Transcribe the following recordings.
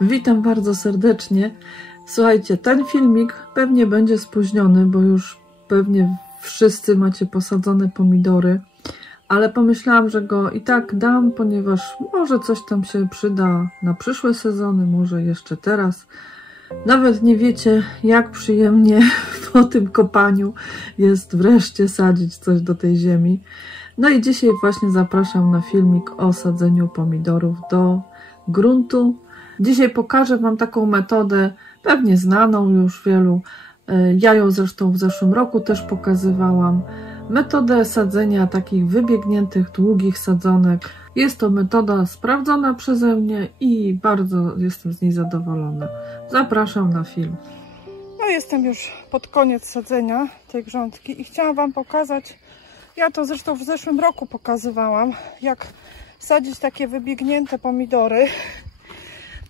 Witam bardzo serdecznie. Słuchajcie, ten filmik pewnie będzie spóźniony, bo już pewnie wszyscy macie posadzone pomidory, ale pomyślałam, że go i tak dam, ponieważ może coś tam się przyda na przyszłe sezony, może jeszcze teraz. Nawet nie wiecie, jak przyjemnie po tym kopaniu jest wreszcie sadzić coś do tej ziemi. No i dzisiaj właśnie zapraszam na filmik o sadzeniu pomidorów do gruntu. Dzisiaj pokażę Wam taką metodę, pewnie znaną już wielu. Ja ją zresztą w zeszłym roku też pokazywałam. Metodę sadzenia takich wybiegniętych, długich sadzonek. Jest to metoda sprawdzona przeze mnie i bardzo jestem z niej zadowolona. Zapraszam na film. No jestem już pod koniec sadzenia tej grządki i chciałam Wam pokazać, ja to zresztą w zeszłym roku pokazywałam, jak sadzić takie wybiegnięte pomidory.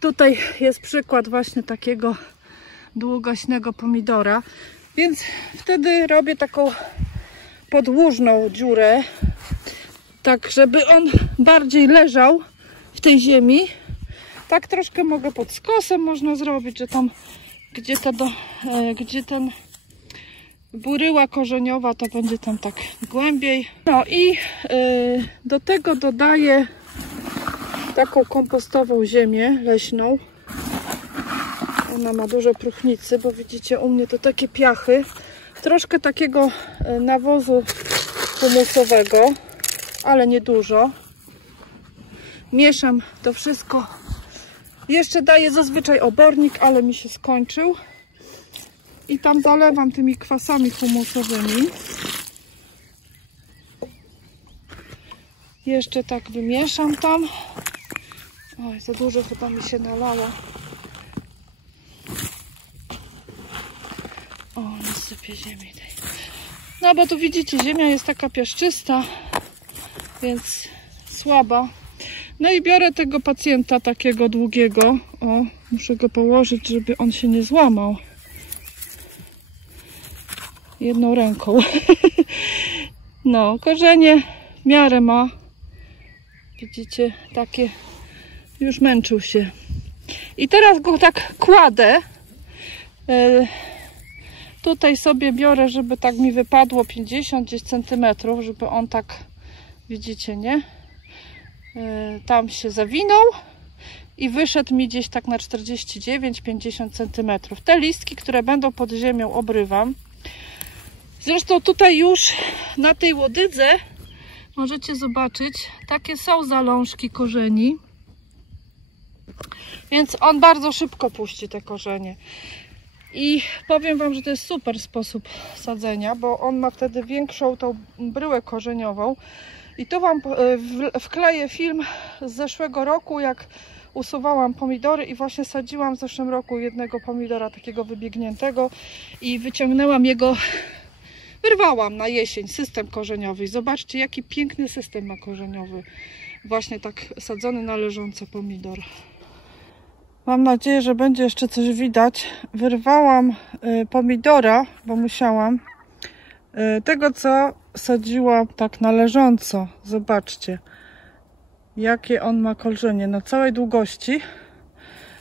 Tutaj jest przykład właśnie takiego długaśnego pomidora, więc wtedy robię taką podłużną dziurę, tak żeby on bardziej leżał w tej ziemi. Tak troszkę mogę pod skosem można zrobić, że tam gdzie ten buryła korzeniowa, to będzie tam tak głębiej. No i do tego dodaję taką kompostową ziemię leśną. Ona ma dużo próchnicy, bo widzicie, u mnie to takie piachy. Troszkę takiego nawozu humusowego, ale nie dużo. Mieszam to wszystko. Jeszcze daję zazwyczaj obornik, ale mi się skończył. I tam zalewam tymi kwasami humusowymi. Jeszcze tak wymieszam tam. Oj, za dużo chyba mi się nalało. O, nasypię ziemi tej. No bo tu widzicie, ziemia jest taka piaszczysta, więc słaba. No i biorę tego pacjenta takiego długiego. O, muszę go położyć, żeby on się nie złamał. Jedną ręką. No, korzenie w miarę ma. Widzicie, takie już męczył się. I teraz go tak kładę. Tutaj sobie biorę, żeby tak mi wypadło 50 gdzieś centymetrów, żeby on tak, widzicie, nie? Tam się zawinął i wyszedł mi gdzieś tak na 49-50 centymetrów. Te listki, które będą pod ziemią, obrywam. Zresztą tutaj już na tej łodydze możecie zobaczyć, takie są zalążki korzeni, więc on bardzo szybko puści te korzenie. I powiem Wam, że to jest super sposób sadzenia, bo on ma wtedy większą tą bryłę korzeniową. I tu Wam wkleję film z zeszłego roku, jak usuwałam pomidory i właśnie sadziłam w zeszłym roku jednego pomidora takiego wybiegniętego i wyciągnęłam jego, wyrwałam na jesień system korzeniowy. Zobaczcie, jaki piękny system ma korzeniowy, właśnie tak sadzony na leżący pomidor. Mam nadzieję, że będzie jeszcze coś widać. Wyrwałam pomidora, bo musiałam, tego co sadziłam tak na leżąco. Zobaczcie, jakie on ma korzenie na całej długości,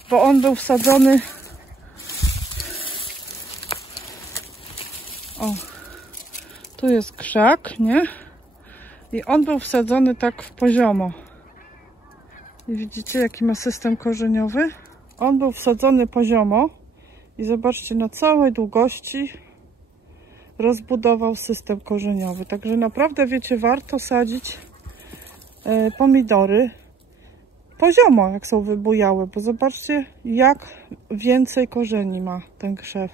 bo on był wsadzony, o, tu jest krzak, nie? I on był wsadzony tak w poziomo. I widzicie, jaki ma system korzeniowy? On był wsadzony poziomo i zobaczcie, na całej długości rozbudował system korzeniowy. Także naprawdę, wiecie, warto sadzić pomidory poziomo, jak są wybujałe, bo zobaczcie, jak więcej korzeni ma ten krzew.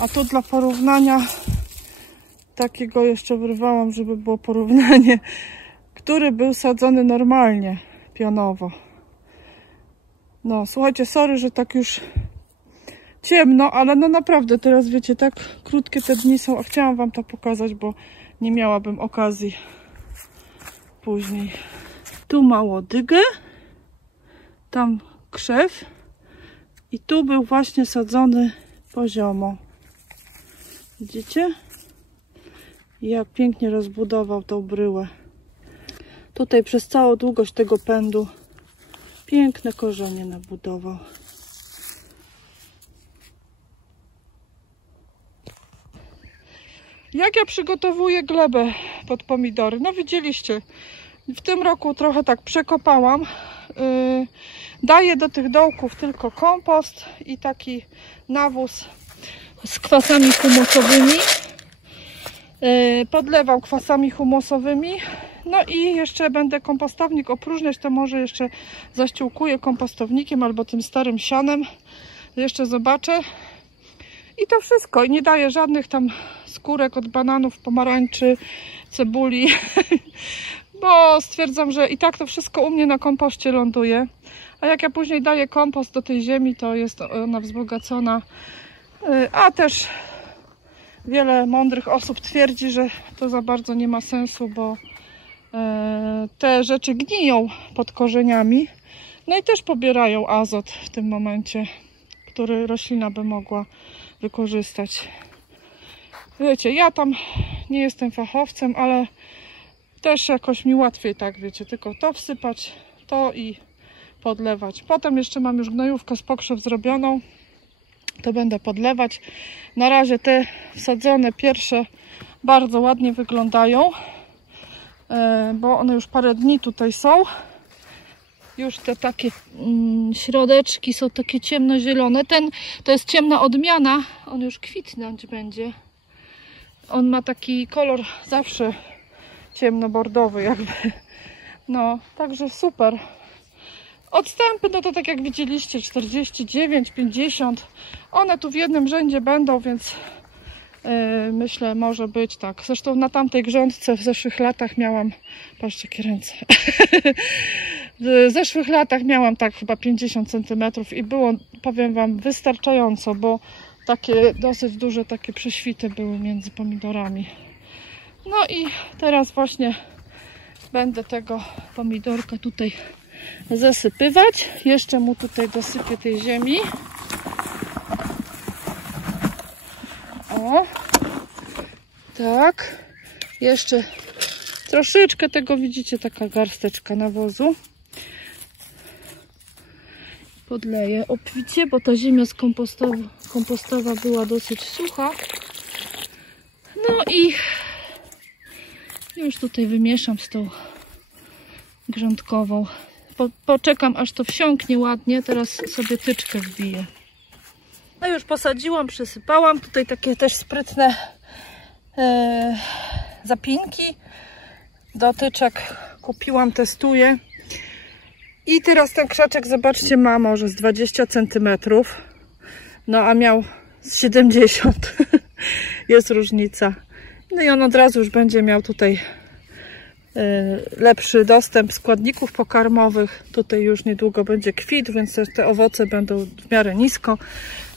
A tu dla porównania takiego jeszcze wyrwałam, żeby było porównanie, który był sadzony normalnie, pionowo. No, słuchajcie, sorry, że tak już ciemno, ale no naprawdę teraz, wiecie, tak krótkie te dni są, a chciałam Wam to pokazać, bo nie miałabym okazji później. Tu ma łodygę, tam krzew i tu był właśnie sadzony poziomo. Widzicie? Jak pięknie rozbudował tą bryłę. Tutaj przez całą długość tego pędu Piękne korzenie nabudował. Jak ja przygotowuję glebę pod pomidory? No widzieliście, w tym roku trochę tak przekopałam. Daję do tych dołków tylko kompost i taki nawóz z kwasami humusowymi. Podlewam kwasami humusowymi. No i jeszcze będę kompostownik opróżniać, to może jeszcze zaściółkuję kompostownikiem albo tym starym sianem. Jeszcze zobaczę. I to wszystko. I nie daję żadnych tam skórek od bananów, pomarańczy, cebuli. Bo stwierdzam, że i tak to wszystko u mnie na kompoście ląduje. A jak ja później daję kompost do tej ziemi, to jest ona wzbogacona. A też wiele mądrych osób twierdzi, że to za bardzo nie ma sensu, bo te rzeczy gniją pod korzeniami. No i też pobierają azot w tym momencie, który roślina by mogła wykorzystać. Wiecie, ja tam nie jestem fachowcem, ale też jakoś mi łatwiej tak, wiecie, tylko to wsypać, to i podlewać. Potem jeszcze mam już gnojówkę z pokrzew zrobioną, to będę podlewać. Na razie te wsadzone pierwsze bardzo ładnie wyglądają, bo one już parę dni tutaj są. Już te takie środeczki są takie ciemnozielone. Ten to jest ciemna odmiana, on już kwitnąć będzie. On ma taki kolor zawsze ciemnobordowy jakby. No, także super. Odstępy, no to tak jak widzieliście, 49, 50. One tu w jednym rzędzie będą, więc myślę, może być tak. Zresztą na tamtej grządce w zeszłych latach miałam, patrzcie jakie ręce, w zeszłych latach miałam tak chyba 50 cm i było, powiem wam, wystarczająco, bo takie dosyć duże takie prześwity były między pomidorami. No i teraz właśnie będę tego pomidorka tutaj zasypywać. Jeszcze mu tutaj dosypię tej ziemi. O, tak. Jeszcze troszeczkę tego, widzicie, taka garsteczka nawozu. Podleję obficie, bo ta ziemia z kompostowa była dosyć sucha. No i już tutaj wymieszam z tą grządkową. Poczekam, aż to wsiąknie ładnie. Teraz sobie tyczkę wbiję. No już posadziłam, przysypałam. Tutaj takie też sprytne zapinki do tyczek kupiłam, testuję. I teraz ten krzaczek, zobaczcie, ma może z 20 cm. No a miał z 70. Jest różnica. No i on od razu już będzie miał tutaj lepszy dostęp składników pokarmowych. Tutaj już niedługo będzie kwit, więc też te owoce będą w miarę nisko.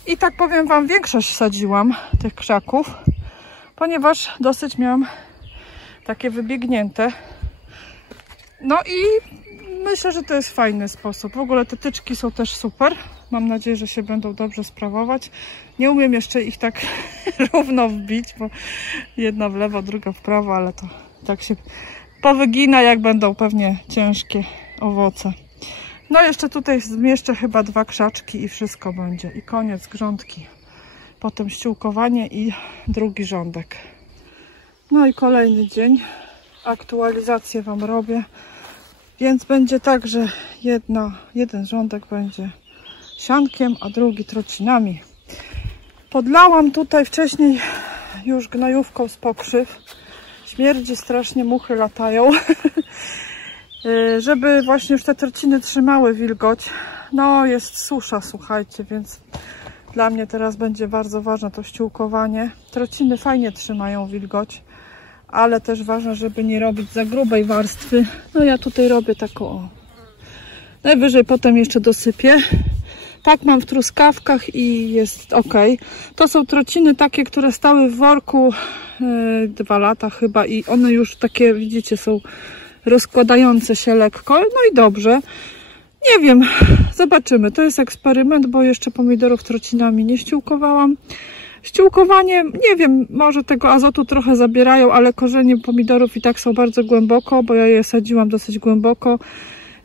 I tak powiem wam, większość sadziłam tych krzaków, ponieważ dosyć miałam takie wybiegnięte. No i myślę, że to jest fajny sposób. W ogóle te tyczki są też super. Mam nadzieję, że się będą dobrze sprawować. Nie umiem jeszcze ich tak równo wbić, bo jedna w lewo, druga w prawo, ale to tak się powygina, jak będą pewnie ciężkie owoce. No jeszcze tutaj zmieszczę chyba 2 krzaczki i wszystko będzie. I koniec grządki. Potem ściółkowanie i drugi rządek. No i kolejny dzień. Aktualizację wam robię. Więc będzie tak, że jeden rządek będzie siankiem, a drugi trocinami. Podlałam tutaj wcześniej już gnojówką z pokrzyw. Śmierdzi strasznie, muchy latają. Żeby właśnie już te trociny trzymały wilgoć. No jest susza, słuchajcie, więc dla mnie teraz będzie bardzo ważne to ściółkowanie. Trociny fajnie trzymają wilgoć, ale też ważne, żeby nie robić za grubej warstwy. No ja tutaj robię taką, o. Najwyżej potem jeszcze dosypię. Tak mam w truskawkach i jest ok. To są trociny takie, które stały w worku 2 lata chyba i one już takie, widzicie, są rozkładające się lekko. No i dobrze. Nie wiem, zobaczymy. To jest eksperyment, bo jeszcze pomidorów trocinami nie ściółkowałam. Ściółkowanie, nie wiem, może tego azotu trochę zabierają, ale korzenie pomidorów i tak są bardzo głęboko, bo ja je sadziłam dosyć głęboko.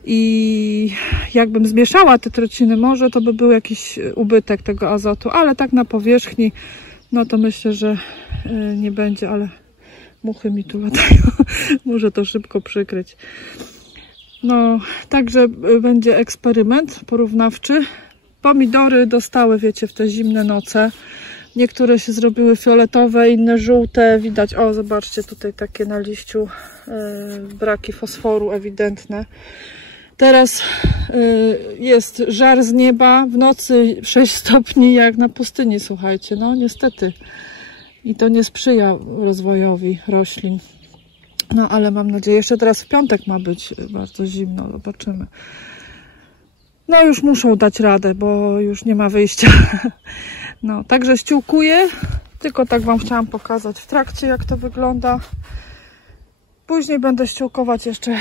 i jakbym zmieszała te trociny, może to by był jakiś ubytek tego azotu, ale tak na powierzchni, no to myślę, że nie będzie, ale muchy mi tu latają, muszę to szybko przykryć. No, także będzie eksperyment porównawczy. Pomidory dostały, wiecie, w te zimne noce. Niektóre się zrobiły fioletowe, inne żółte. Widać, o zobaczcie, tutaj takie na liściu braki fosforu ewidentne. Teraz jest żar z nieba, w nocy 6 stopni jak na pustyni, słuchajcie. No niestety. I to nie sprzyja rozwojowi roślin. No ale mam nadzieję, jeszcze teraz w piątek ma być bardzo zimno, zobaczymy. No już muszą dać radę, bo już nie ma wyjścia. No, także ściółkuję, tylko tak wam chciałam pokazać w trakcie, jak to wygląda. Później będę ściółkować jeszcze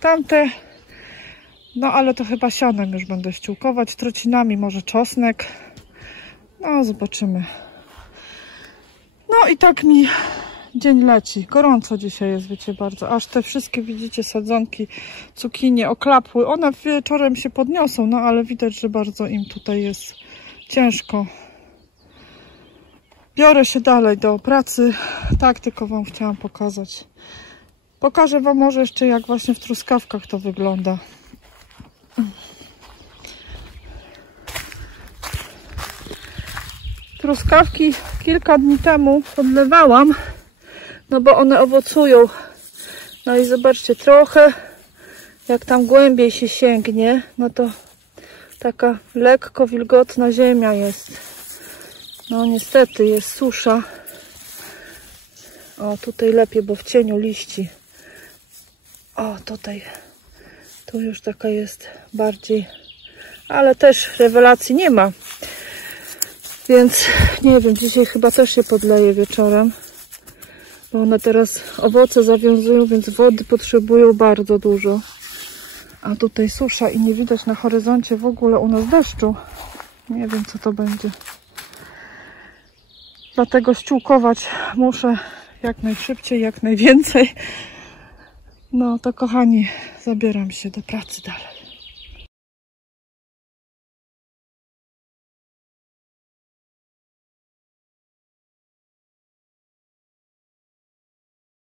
tamte, no ale to chyba sianem już będę ściółkować, trocinami może czosnek. No zobaczymy. No i tak mi dzień leci. Gorąco dzisiaj jest, wiecie, bardzo. Aż te wszystkie, widzicie, sadzonki, cukinie oklapły. One wieczorem się podniosą, no ale widać, że bardzo im tutaj jest ciężko. Biorę się dalej do pracy. Tak tylko wam chciałam pokazać. Pokażę wam może jeszcze, jak właśnie w truskawkach to wygląda. Truskawki kilka dni temu podlewałam, no bo one owocują. No i zobaczcie, trochę jak tam głębiej się sięgnie, no to taka lekko wilgotna ziemia jest. No niestety jest susza. O, tutaj lepiej, bo w cieniu liści. O, tutaj. Tu już taka jest bardziej. Ale też rewelacji nie ma. Więc nie wiem, dzisiaj chyba też się podleje wieczorem. Bo one teraz owoce zawiązują, więc wody potrzebują bardzo dużo. A tutaj susza i nie widać na horyzoncie w ogóle u nas deszczu. Nie wiem, co to będzie. Dlatego ściółkować muszę jak najszybciej, jak najwięcej. No to kochani, zabieram się do pracy dalej.